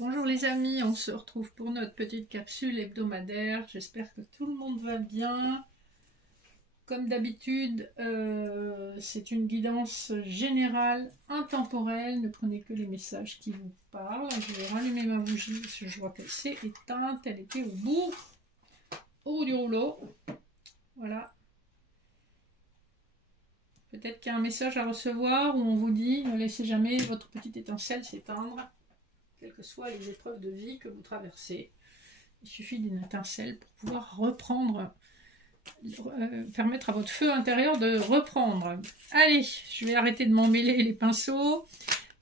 Bonjour les amis, on se retrouve pour notre petite capsule hebdomadaire. J'espère que tout le monde va bien. Comme d'habitude, c'est une guidance générale, intemporelle. Ne prenez que les messages qui vous parlent. Je vais rallumer ma bougie parce que je vois qu'elle s'est éteinte. Elle était au bout du rouleau. Voilà. Peut-être qu'il y a un message à recevoir où on vous dit ne laissez jamais votre petite étincelle s'éteindre. Quelles que soient les épreuves de vie que vous traversez. Il suffit d'une étincelle pour pouvoir reprendre, permettre à votre feu intérieur de reprendre. Allez, je vais arrêter de m'emmêler les pinceaux.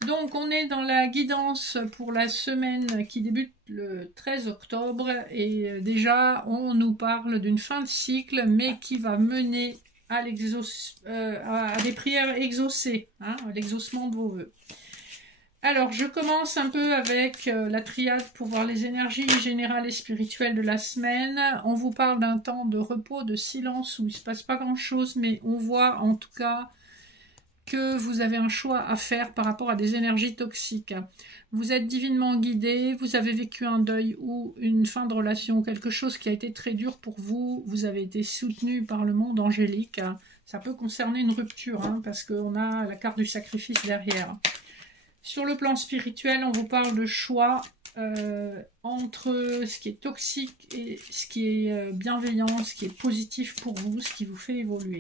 Donc, on est dans la guidance pour la semaine qui débute le 13 octobre. Et déjà, on nous parle d'une fin de cycle, mais qui va mener à des prières exaucées, à l'exaucement de vos vœux. Alors, je commence un peu avec la triade pour voir les énergies générales et spirituelles de la semaine. On vous parle d'un temps de repos, de silence où il ne se passe pas grand-chose, mais on voit en tout cas que vous avez un choix à faire par rapport à des énergies toxiques. Vous êtes divinement guidé, vous avez vécu un deuil ou une fin de relation, quelque chose qui a été très dur pour vous, vous avez été soutenu par le monde angélique. Ça peut concerner une rupture, parce qu'on a la carte du sacrifice derrière. Sur le plan spirituel, on vous parle de choix entre ce qui est toxique et ce qui est bienveillant, ce qui est positif pour vous, ce qui vous fait évoluer.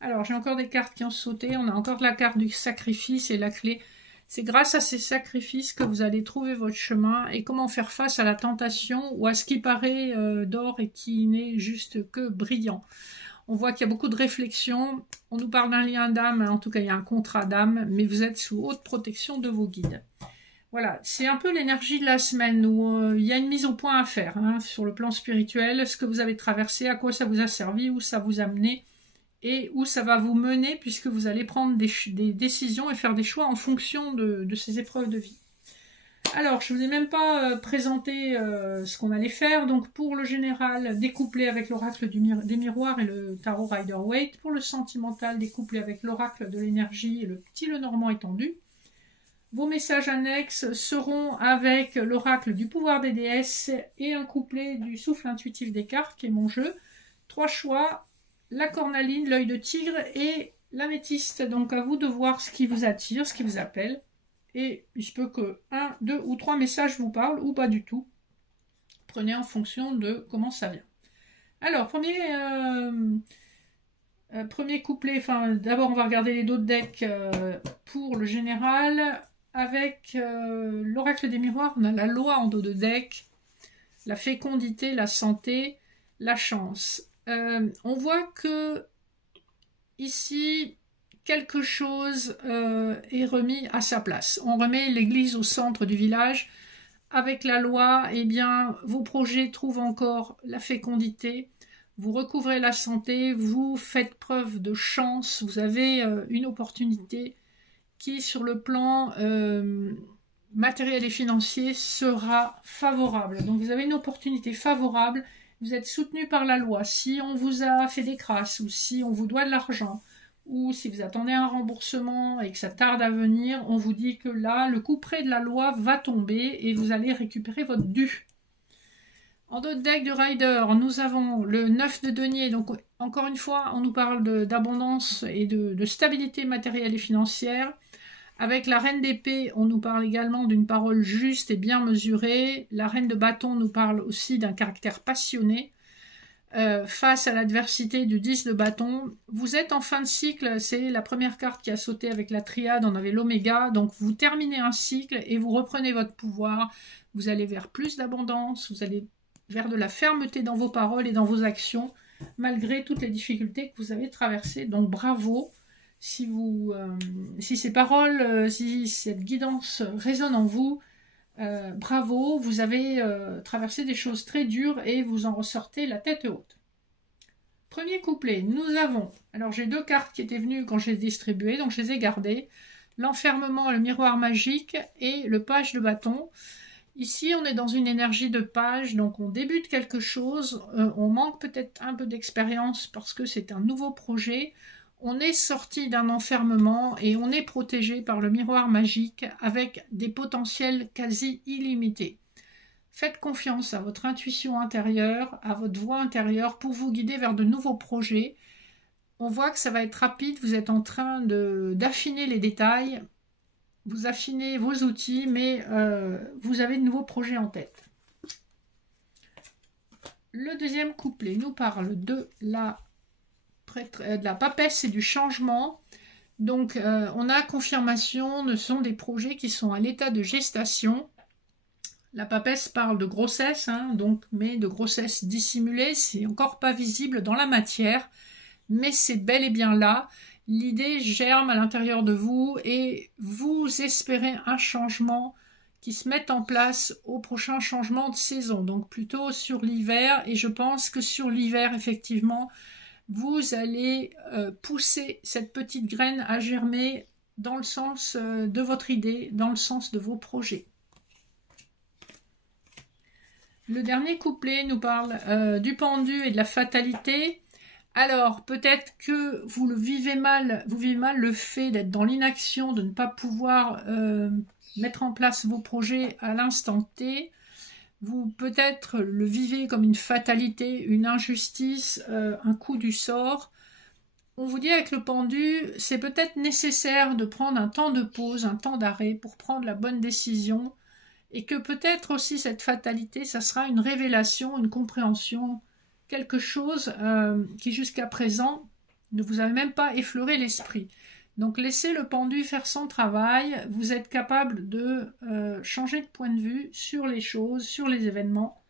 Alors, j'ai encore des cartes qui ont sauté. On a encore la carte du sacrifice et la clé. C'est grâce à ces sacrifices que vous allez trouver votre chemin et comment faire face à la tentation ou à ce qui paraît d'or et qui n'est juste que brillant. On voit qu'il y a beaucoup de réflexion. On nous parle d'un lien d'âme, en tout cas il y a un contrat d'âme, mais vous êtes sous haute protection de vos guides. Voilà, c'est un peu l'énergie de la semaine où il y a une mise au point à faire sur le plan spirituel, ce que vous avez traversé, à quoi ça vous a servi, où ça vous a mené et où ça va vous mener puisque vous allez prendre des décisions et faire des choix en fonction de ces épreuves de vie. Alors, je ne vous ai même pas présenté ce qu'on allait faire. Donc, pour le général, découplé avec l'oracle des miroirs et le tarot Rider-Waite. Pour le sentimental, découplé avec l'oracle de l'énergie et le petit Lenormand étendu. Vos messages annexes seront avec l'oracle du pouvoir des déesses et un couplet du souffle intuitif des cartes, qui est mon jeu. 3 choix, la cornaline, l'œil de tigre et l'améthyste. Donc, à vous de voir ce qui vous attire, ce qui vous appelle. Et il se peut que 1, 2 ou 3 messages vous parlent ou pas du tout. Prenez en fonction de comment ça vient. Alors, premier couplet, d'abord on va regarder les dos de deck pour le général. Avec l'oracle des miroirs, on a la loi en dos de deck, la fécondité, la santé, la chance. On voit que ici, quelque chose est remis à sa place. On remet l'église au centre du village. Avec la loi, eh bien, vos projets trouvent encore la fécondité. Vous recouvrez la santé, vous faites preuve de chance. Vous avez une opportunité qui, sur le plan matériel et financier, sera favorable. Donc, vous avez une opportunité favorable. Vous êtes soutenu par la loi. Si on vous a fait des crasses ou si on vous doit de l'argent, ou si vous attendez un remboursement et que ça tarde à venir, on vous dit que là, le coup près de la loi va tomber et vous allez récupérer votre dû. En dos de deck de Rider, nous avons le 9 de denier. Donc, encore une fois, on nous parle d'abondance et de stabilité matérielle et financière. Avec la reine d'épée, on nous parle également d'une parole juste et bien mesurée. La reine de bâton nous parle aussi d'un caractère passionné. Face à l'adversité du 10 de bâton, vous êtes en fin de cycle, c'est la première carte qui a sauté avec la triade, on avait l'oméga, donc vous terminez un cycle et vous reprenez votre pouvoir, vous allez vers plus d'abondance, vous allez vers de la fermeté dans vos paroles et dans vos actions, malgré toutes les difficultés que vous avez traversées, donc bravo, si ces paroles, si cette guidance résonne en vous, bravo, vous avez traversé des choses très dures et vous en ressortez la tête haute. Premier couplet, nous avons, alors j'ai 2 cartes qui étaient venues quand j'ai distribué, donc je les ai gardées, l'enfermement, le miroir magique et le page de bâton. Ici, on est dans une énergie de page, donc on débute quelque chose, on manque peut-être un peu d'expérience parce que c'est un nouveau projet. On est sorti d'un enfermement et on est protégé par le miroir magique avec des potentiels quasi illimités. Faites confiance à votre intuition intérieure, à votre voix intérieure pour vous guider vers de nouveaux projets. On voit que ça va être rapide, vous êtes en train d'affiner les détails, vous affinez vos outils, mais vous avez de nouveaux projets en tête. Le deuxième couplet nous parle de la papesse et du changement. Donc on a confirmation, ce sont des projets qui sont à l'état de gestation. La papesse parle de grossesse, donc, mais de grossesse dissimulée, c'est encore pas visible dans la matière, mais c'est bel et bien là. L'idée germe à l'intérieur de vous et vous espérez un changement qui se mette en place au prochain changement de saison, donc plutôt sur l'hiver, et je pense que sur l'hiver, effectivement, vous allez pousser cette petite graine à germer dans le sens de votre idée, dans le sens de vos projets. Le dernier couplet nous parle du pendu et de la fatalité. Alors, peut-être que vous vivez mal le fait d'être dans l'inaction, de ne pas pouvoir mettre en place vos projets à l'instant T. Vous peut-être le vivez comme une fatalité, une injustice, un coup du sort. On vous dit avec le pendu, c'est peut-être nécessaire de prendre un temps de pause, un temps d'arrêt pour prendre la bonne décision, et que peut-être aussi cette fatalité, ça sera une révélation, une compréhension, quelque chose qui jusqu'à présent ne vous avait même pas effleuré l'esprit. Donc laissez le pendu faire son travail, vous êtes capable de changer de point de vue sur les choses, sur les événements.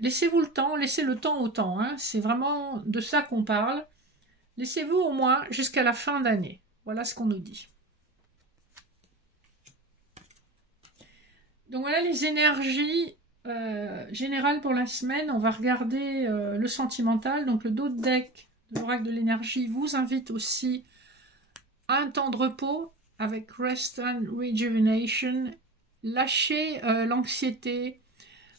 Laissez-vous le temps, laissez le temps au temps, c'est vraiment de ça qu'on parle. Laissez-vous au moins jusqu'à la fin d'année. Voilà ce qu'on nous dit. Donc voilà les énergies générales pour la semaine. On va regarder le sentimental. Donc le dos de deck de l'oracle de l'énergie vous invite aussi à un temps de repos avec Rest and Rejuvenation. Lâchez l'anxiété.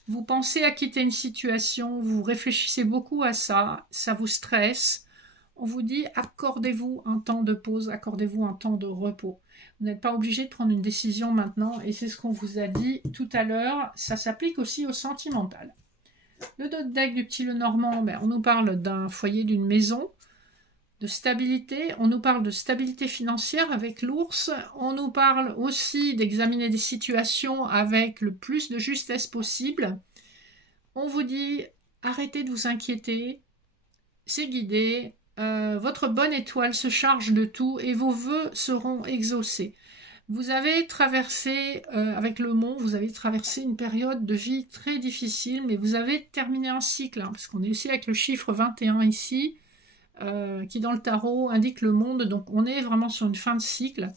Vous pensez à quitter une situation, vous réfléchissez beaucoup à ça, ça vous stresse. On vous dit accordez-vous un temps de pause, accordez-vous un temps de repos. Vous n'êtes pas obligé de prendre une décision maintenant et c'est ce qu'on vous a dit tout à l'heure. Ça s'applique aussi au sentimental. Le dos de deck du petit Lenormand, on nous parle d'un foyer, d'une maison, de stabilité. On nous parle de stabilité financière avec l'ours. On nous parle aussi d'examiner des situations avec le plus de justesse possible. On vous dit arrêtez de vous inquiéter, c'est guidé. Votre bonne étoile se charge de tout et vos vœux seront exaucés. Vous avez traversé, avec le mont, vous avez traversé une période de vie très difficile, mais vous avez terminé un cycle, parce qu'on est aussi avec le chiffre 21 ici, qui dans le tarot indique le monde, donc on est vraiment sur une fin de cycle.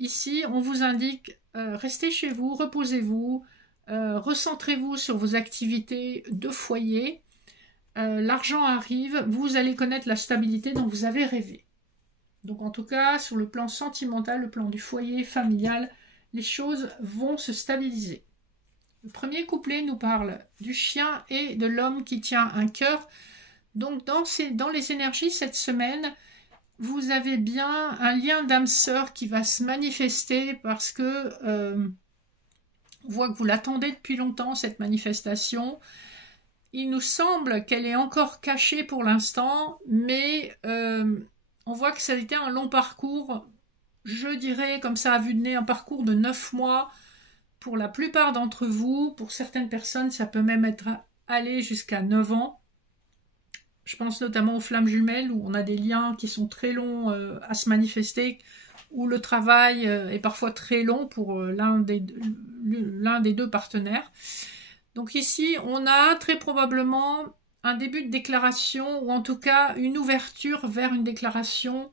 Ici, on vous indique, restez chez vous, reposez-vous, recentrez-vous sur vos activités de foyer. L'argent arrive, vous allez connaître la stabilité dont vous avez rêvé. Donc en tout cas, sur le plan sentimental, le plan du foyer familial, les choses vont se stabiliser. Le premier couplet nous parle du chien et de l'homme qui tient un cœur. Donc dans les énergies cette semaine, vous avez bien un lien d'âme sœur qui va se manifester parce que on voit que vous l'attendez depuis longtemps, cette manifestation. Il nous semble qu'elle est encore cachée pour l'instant, mais on voit que ça a été un long parcours, je dirais comme ça à vue de nez, un parcours de 9 mois pour la plupart d'entre vous. Pour certaines personnes, ça peut même être allé jusqu'à 9 ans. Je pense notamment aux flammes jumelles où on a des liens qui sont très longs à se manifester, où le travail est parfois très long pour l'un des deux partenaires. Donc ici, on a très probablement un début de déclaration, ou en tout cas une ouverture vers une déclaration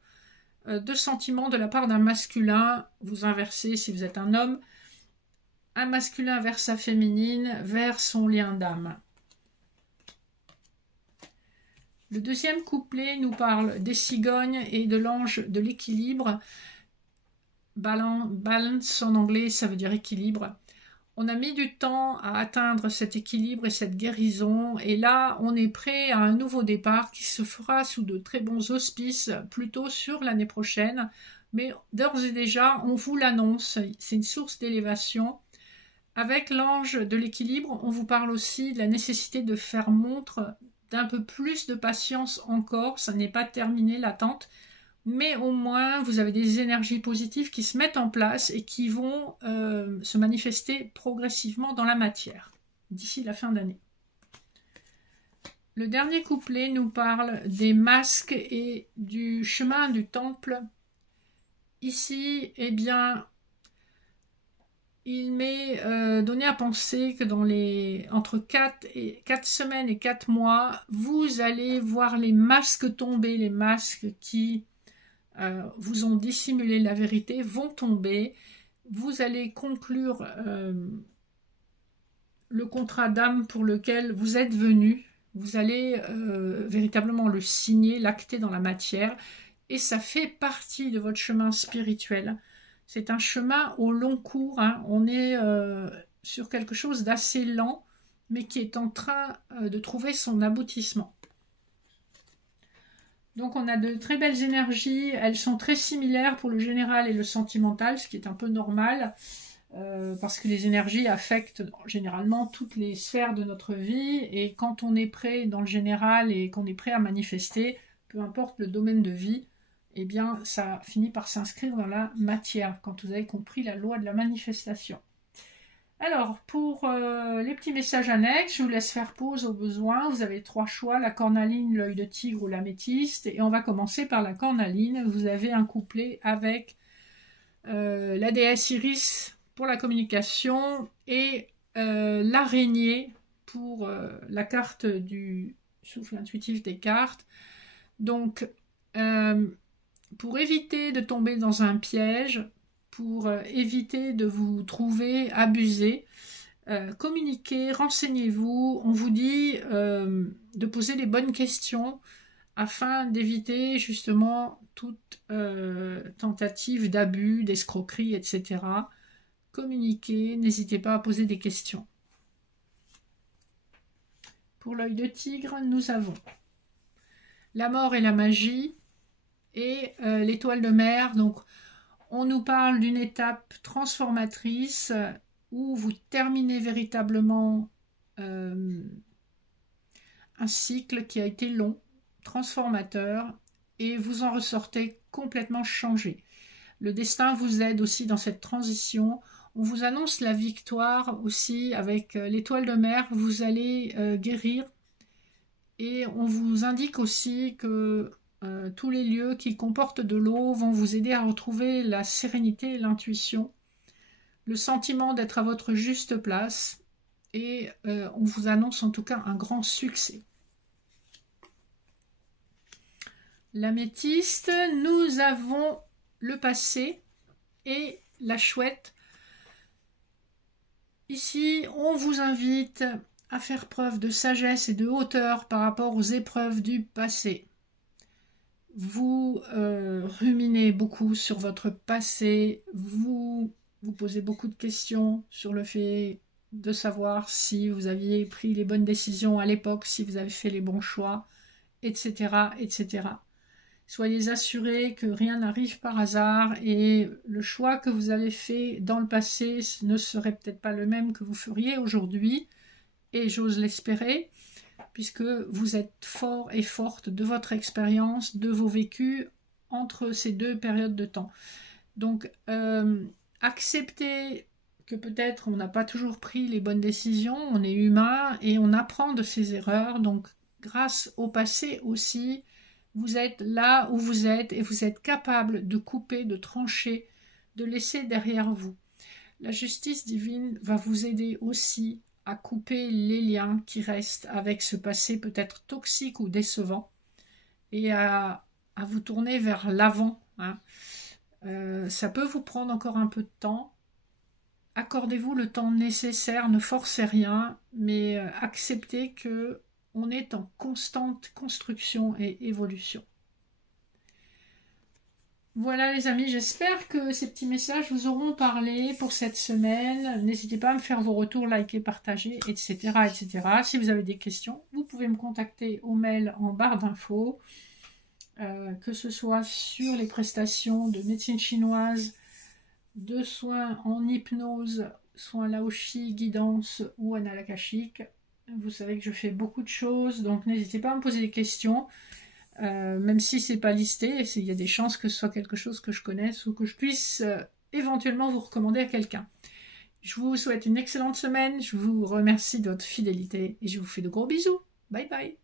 de sentiment de la part d'un masculin. Vous inversez si vous êtes un homme, un masculin vers sa féminine, vers son lien d'âme. Le deuxième couplet nous parle des cigognes et de l'ange de l'équilibre. Balance en anglais, ça veut dire équilibre. On a mis du temps à atteindre cet équilibre et cette guérison, et là, on est prêt à un nouveau départ qui se fera sous de très bons auspices, plutôt sur l'année prochaine. Mais d'ores et déjà, on vous l'annonce, c'est une source d'élévation. Avec l'ange de l'équilibre, on vous parle aussi de la nécessité de faire montre d'un peu plus de patience encore. Ça n'est pas terminé l'attente, mais au moins vous avez des énergies positives qui se mettent en place et qui vont se manifester progressivement dans la matière d'ici la fin d'année. Le dernier couplet nous parle des masques et du chemin du temple. Ici, eh bien, il m'est donné à penser que dans entre 4 semaines et 4 mois, vous allez voir les masques tomber, les masques qui vous ont dissimulé la vérité vont tomber. Vous allez conclure le contrat d'âme pour lequel vous êtes venu. Vous allez véritablement le signer, l'acter dans la matière. Et ça fait partie de votre chemin spirituel. C'est un chemin au long cours. Hein. On est sur quelque chose d'assez lent, mais qui est en train de trouver son aboutissement. Donc on a de très belles énergies. Elles sont très similaires pour le général et le sentimental, ce qui est un peu normal, parce que les énergies affectent généralement toutes les sphères de notre vie. Et quand on est prêt dans le général et qu'on est prêt à manifester, peu importe le domaine de vie, eh bien, ça finit par s'inscrire dans la matière, quand vous avez compris la loi de la manifestation. Alors, pour les petits messages annexes, je vous laisse faire pause au besoin. Vous avez 3 choix, la cornaline, l'œil de tigre ou l'améthyste. Et on va commencer par la cornaline. Vous avez un couplet avec la déesse Iris pour la communication et l'araignée pour la carte du souffle intuitif des cartes. Donc, pour éviter de tomber dans un piège, pour éviter de vous trouver abusé, communiquez, renseignez-vous. On vous dit de poser les bonnes questions afin d'éviter justement toute tentative d'abus, d'escroquerie, etc. Communiquez, n'hésitez pas à poser des questions. Pour l'œil de tigre, nous avons la mort et la magie, et l'étoile de mer. Donc on nous parle d'une étape transformatrice où vous terminez véritablement un cycle qui a été long, transformateur, et vous en ressortez complètement changé. Le destin vous aide aussi dans cette transition. On vous annonce la victoire aussi avec l'étoile de mer. Vous allez guérir, et on vous indique aussi que tous les lieux qui comportent de l'eau vont vous aider à retrouver la sérénité et l'intuition, le sentiment d'être à votre juste place, et on vous annonce en tout cas un grand succès. L'améthyste, nous avons le passé et la chouette. Ici, on vous invite à faire preuve de sagesse et de hauteur par rapport aux épreuves du passé. Vous ruminez beaucoup sur votre passé, vous posez beaucoup de questions sur le fait de savoir si vous aviez pris les bonnes décisions à l'époque, si vous avez fait les bons choix, etc., etc. Soyez assurés que rien n'arrive par hasard, et le choix que vous avez fait dans le passé ne serait peut-être pas le même que vous feriez aujourd'hui, et j'ose l'espérer, puisque vous êtes fort et forte de votre expérience, de vos vécus entre ces 2 périodes de temps. Donc, acceptez que peut-être on n'a pas toujours pris les bonnes décisions, on est humain et on apprend de ses erreurs. Donc, grâce au passé aussi, vous êtes là où vous êtes et vous êtes capable de couper, de trancher, de laisser derrière vous. La justice divine va vous aider aussi à couper les liens qui restent avec ce passé peut-être toxique ou décevant, et à vous tourner vers l'avant. Hein. Ça peut vous prendre encore un peu de temps. Accordez-vous le temps nécessaire, ne forcez rien, mais acceptez que on est en constante construction et évolution. Voilà les amis, j'espère que ces petits messages vous auront parlé pour cette semaine. N'hésitez pas à me faire vos retours, liker, partager, etc., etc. Si vous avez des questions, vous pouvez me contacter au mail en barre d'infos, que ce soit sur les prestations de médecine chinoise, de soins en hypnose, soins laoshi, guidance ou analakashique. Vous savez que je fais beaucoup de choses, donc n'hésitez pas à me poser des questions. Même si c'est pas listé, il y a des chances que ce soit quelque chose que je connaisse ou que je puisse éventuellement vous recommander à quelqu'un. Je vous souhaite une excellente semaine, je vous remercie de votre fidélité et je vous fais de gros bisous. Bye bye.